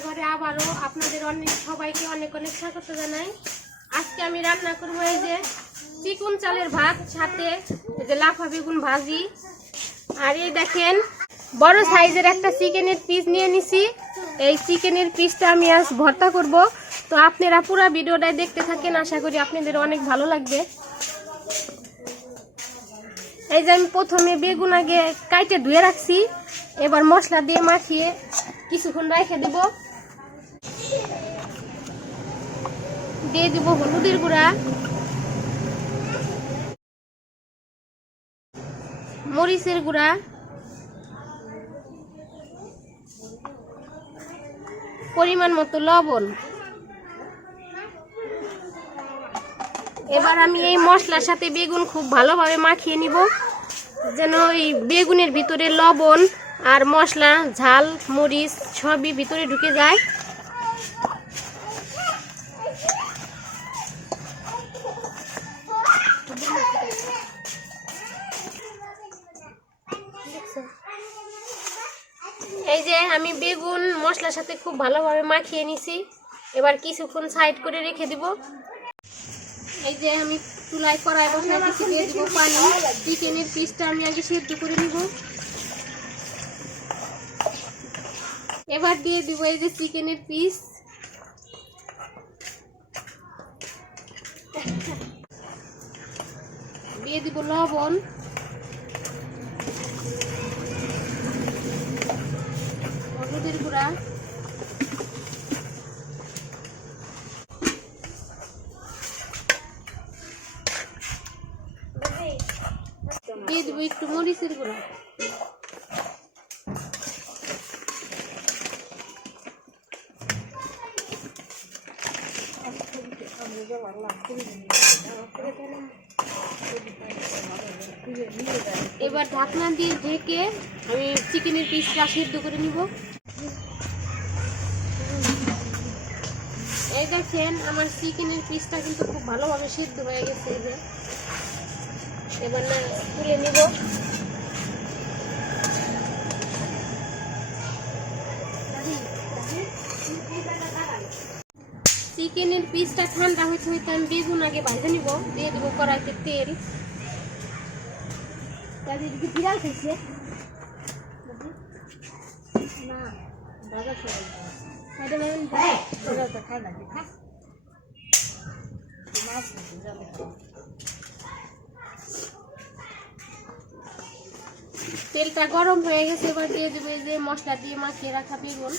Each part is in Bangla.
রান্নাঘরে আবারও আপনাদের সবাইকে অনেক অনেক স্বাগত জানাই। আজকে আমি রান্না করব এই যে চিকন চালের ভাত, সাথে এই যে লাফা বেগুন ভাজি। আর এই দেখেন বড় সাইজের একটা চিকেনের পিস নিয়ে নিছি। এই চিকেনের পিসটা আমি আজ ভর্তা করব। তো আপনারা পুরো ভিডিওটা দেখতে থাকেন, আশা করি আপনাদের অনেক ভালো লাগবে। এই যে আমি প্রথমে বেগুন আগে কাইটে ধুয়ে রাখছি, এবার মশলা দিয়ে মাখিয়ে কিছুক্ষণ রেখে দেব। দিয়ে দিব হলুদের গুঁড়া, মরিচের গুঁড়া, পরিমাণ মতো লবণ। এবার আমি এই মশলার সাথে বেগুন খুব ভালোভাবে মাখিয়ে নিব, যেন এই বেগুনের ভিতরে লবণ আর মশলা, ঝাল, মরিচ সবই ভিতরে ঢুকে যায়। এই যে আমি বেগুন মশলার সাথে খুব ভালোভাবে মাখিয়ে নিছি, এবার কিছুক্ষণ সাইড করে রেখে দিব। এই যে আমি চুলায় কড়াই বসাই দিচ্ছি, দিয়ে দিব পানি। চিকেনের পিসটা আমি আগে সেদ্ধ করে নিব। এবার দিয়ে দিব এই যে চিকেনের পিস। দিয়ে দিব লবণ, হলুদের গুঁড়া, দিয়ে দিব একটু মরিচের গুঁড়া। এবার ঢাকনা দিয়ে ঢেকে আমি চিকেনের পিসটা সিদ্ধ করে নিব। এই দেখেন আমার চিকেনের পিসটা কিন্তু খুব ভালোভাবে সিদ্ধ হয়ে গেছে। এই যে এবার না তুলে নিব। চিকেনের পিসটা ঠান্ডা হইতে হইতে আমি বেগুন আগে ভাজে নিব। দিয়ে দেবো কড়াইতে তেল। বিড়াল খাইছে তেলটা গরম হয়ে গেছে, এবার দিয়ে দেবো এই যে মশলা দিয়ে মাখিয়ে রাখা বেগুন।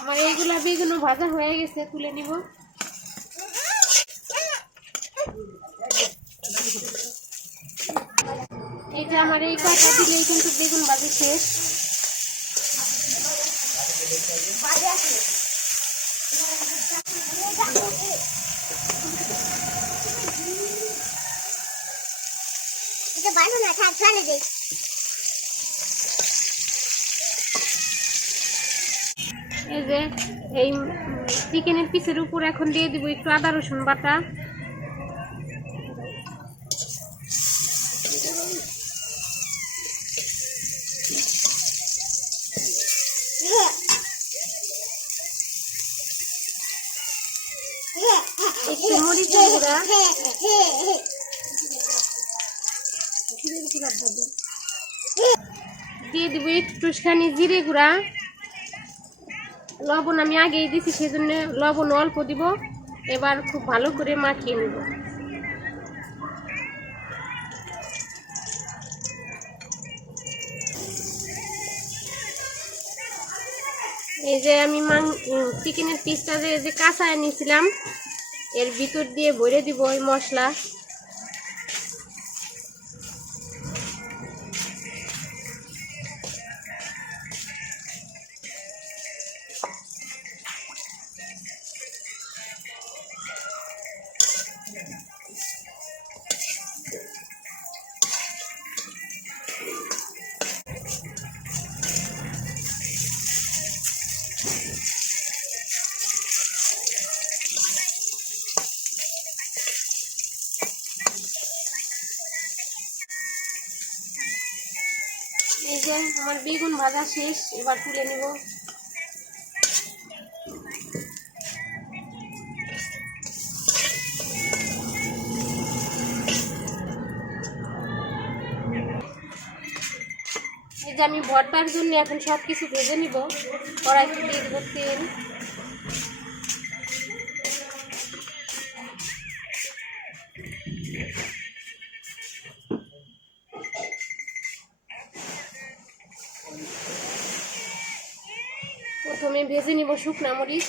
আমার এইগুলা বেগুন ভাজা হয়ে গেছে, তুলে নিব। এই যে আমার এই কয়টা দিলেই কিন্তু বেগুন ভাজি শেষ। এই যে এই চিকেনের পিসের উপর এখন দিয়ে দিব একটু আদা রসুন বাটা। একটু মরিচের গুঁড়া, দিয়ে দিব একটুখানি জিরে গুঁড়া। লবণ আমি আগেই দিছি, সেজন্য লবণ অল্প দিব। এবার খুব ভালো করে মাখিয়ে নেব। এই যে আমি চিকেনের পিসটা যে কাঁচায় নিয়েছিলাম এর ভিতর দিয়ে ভরে দিব ওই মশলা। এই যে আমার বেগুন ভাজা শেষ, এবার তুলে নিব। এই যে আমি ভর্তার জন্য এখন সবকিছু ভেজে নিব। কড়াইতে দিয়ে দেবো তেল, প্রথমে ভেজে নিব শুকনা মরিচ।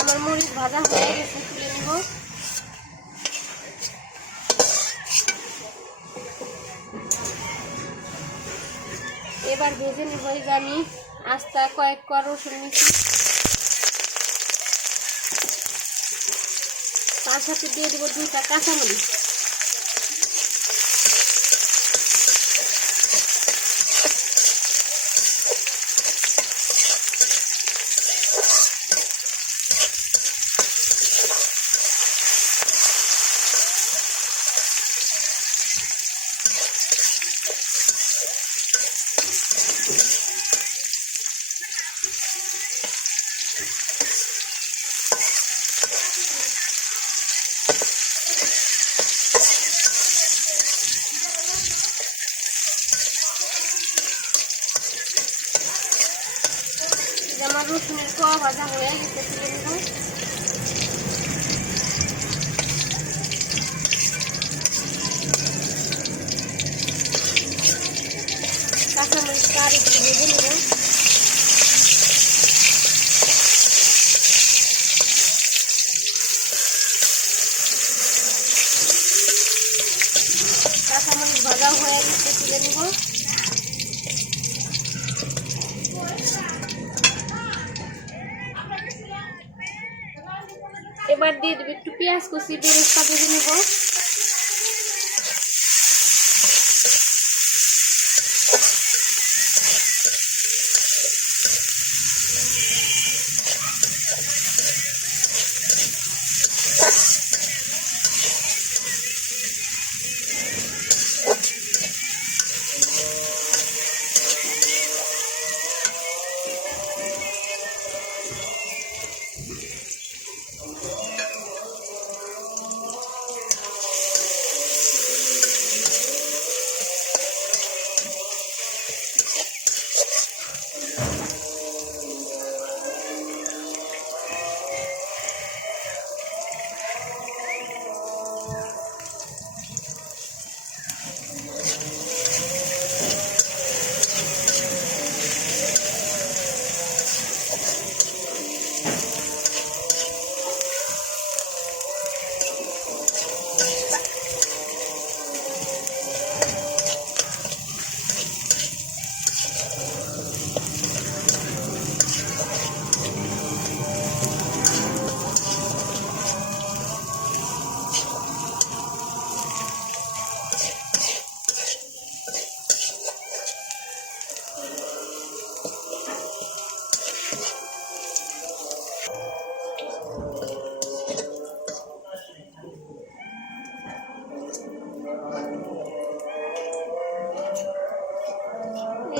আমার মরিচ ভাজা হয়ে গেছে, তুলে নিব। এবার ভেজে নিব। এই যে আমি আস্তা কয়েক কোয়া রসুন নিচ্ছি, তার সাথে দিয়ে দেবো 2টা কাঁচামরিচ। আমার রসুনের কোয়া ভাজা হয়ে গেছে, তুলে নেব। কাঁচামরিচটা আর একটু ভেজে নেব। কাঁচামরিচ ভাজাও হয়ে গেছে, তুলে নেব। এবার দিয়ে দেবো একটু পেঁয়াজ কুচি, বেরেস্তা ভেজে নেব।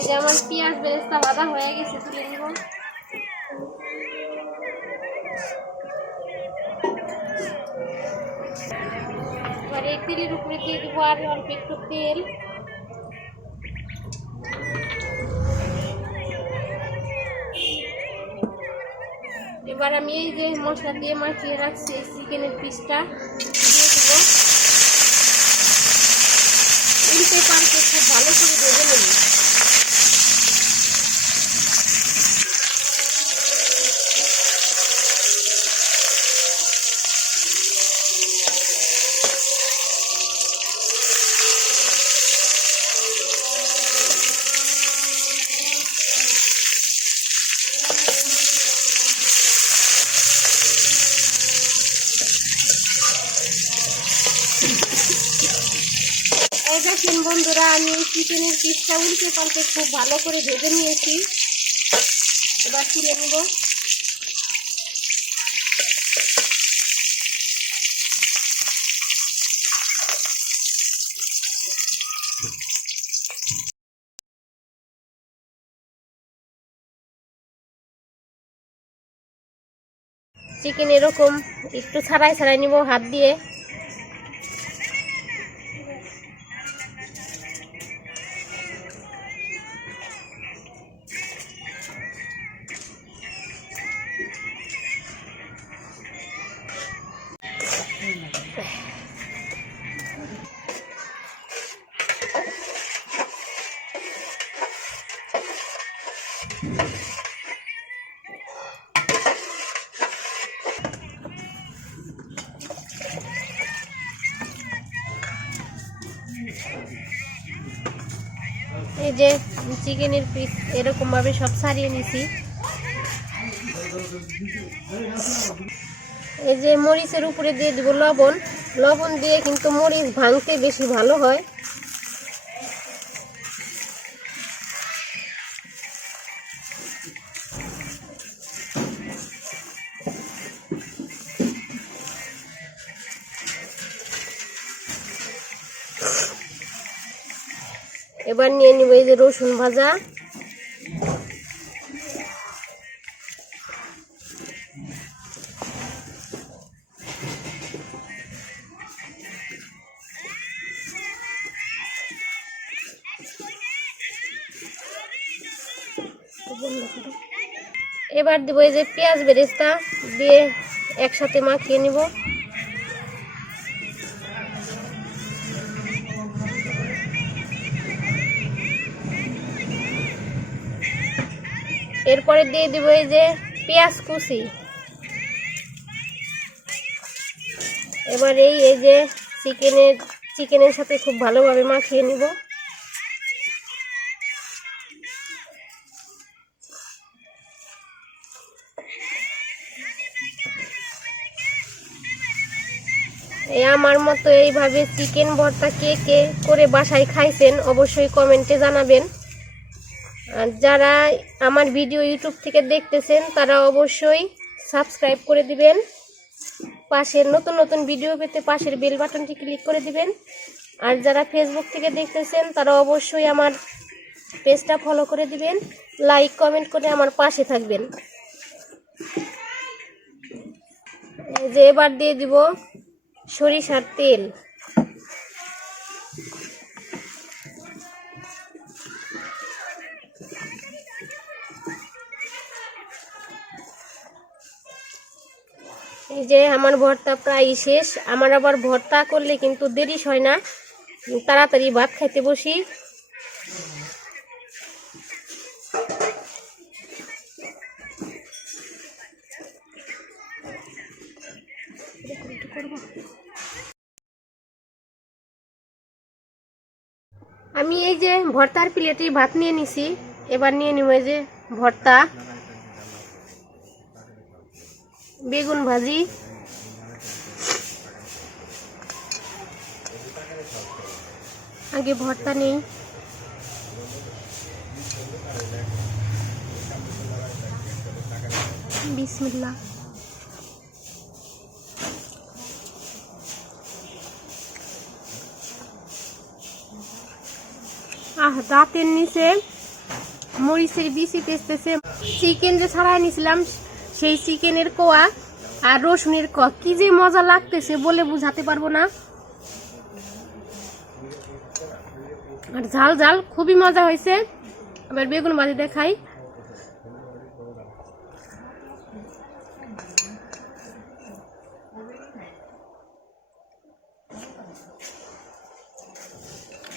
যে আমার পেঁয়াজ বেরেস্তা বাঁধা হয়ে গেছে, তুলে নিব। এবার এই তেলের উপরে দিয়ে দিব আর অল্প একটু তেল। এবার আমি এই যে মশলা দিয়ে মাখিয়ে রাখছি এই চিকেনের পিসটা দিয়ে দিব। উল্টে পাল্টে খুব ভালো করে ভেজে নেব। দেখেন বন্ধুরা, আমি চিকেনের পিসটা উল্টে পাল্টে খুব ভালো করে ভেজে নিয়েছি। এবার তুলে নেব। চিকেন এরকম একটু ছাড়াই ছাড়াই নিব হাত দিয়ে। এই যে চিকেনের পিস এরকম ভাবে সব ছাড়িয়ে নিছি। এই যে মরিচের উপরে দিয়ে দিব লবণ। লবণ দিয়ে কিন্তু মরিচ ভাঙতে বেশি ভালো হয়। এবার নিয়ে নিব এই যে রসুন ভাজা। এবার দিব এই যে পেঁয়াজ বেরেস্তা দিয়ে একসাথে মাখিয়ে নিব। এরপরে দিয়ে দিব এই যে পেঁয়াজ কুচি। এবার এই যে চিকেনের সাথে খুব ভালোভাবে মাখিয়ে নিব। আমার মতো এইভাবে চিকেন ভর্তা কে কে করে বাসায় খাইছেন অবশ্যই কমেন্টে জানাবেন। আর যারা আমার ভিডিও ইউটিউব থেকে দেখতেছেন তারা অবশ্যই সাবস্ক্রাইব করে দিবেন। পাশের নতুন নতুন ভিডিও পেতে পাশের বেল বাটনটি ক্লিক করে দিবেন। আর যারা ফেসবুক থেকে দেখতেছেন তারা অবশ্যই আমার পেজটা ফলো করে দিবেন, লাইক কমেন্ট করে আমার পাশে থাকবেন। এই যে এবার দিয়ে দিব সরিষার তেল। এই যে আমার ভর্তা প্রায় শেষ। আমার আবার ভর্তা করলে কিন্তু দেরি হয় না, তাড়াতাড়ি ভাত খাইতে বসি। আমি এই যে ভর্তার প্লেটে ভাত নিয়ে নিছি। এবার নিয়ে নিব এই যে ভর্তা, বেগুন ভাজি, আগে ভর্তা নেই। বিসমিল্লাহ। দাঁতের নিচে মরিচের বিচি তেসতেছে। চিকেন যে ছাড়াই নিছিলাম সেই চিকেনের কোয়া আর রসুনের কোয়া কি যে মজা লাগতেছে বলে বুঝাতে পারবো না। আর ঝাল ঝাল খুবই মজা হয়েছে। আবার বেগুন ভাজি দেখাই।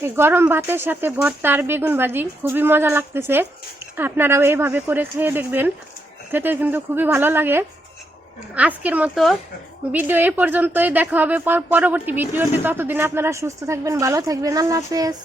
এই গরম ভাতের সাথে ভর্তা আর বেগুন ভাজি খুবই মজা লাগতেছে। আপনারাও এইভাবে করে খেয়ে দেখবেন, খেতে কিন্তু খুবই ভালো লাগে। আজকের মতো ভিডিও এই পর্যন্তই, দেখা হবে পরবর্তী ভিডিওতে। ততদিন আপনারা সুস্থ থাকবেন, ভালো থাকবেন। আল্লাহ হাফেজ।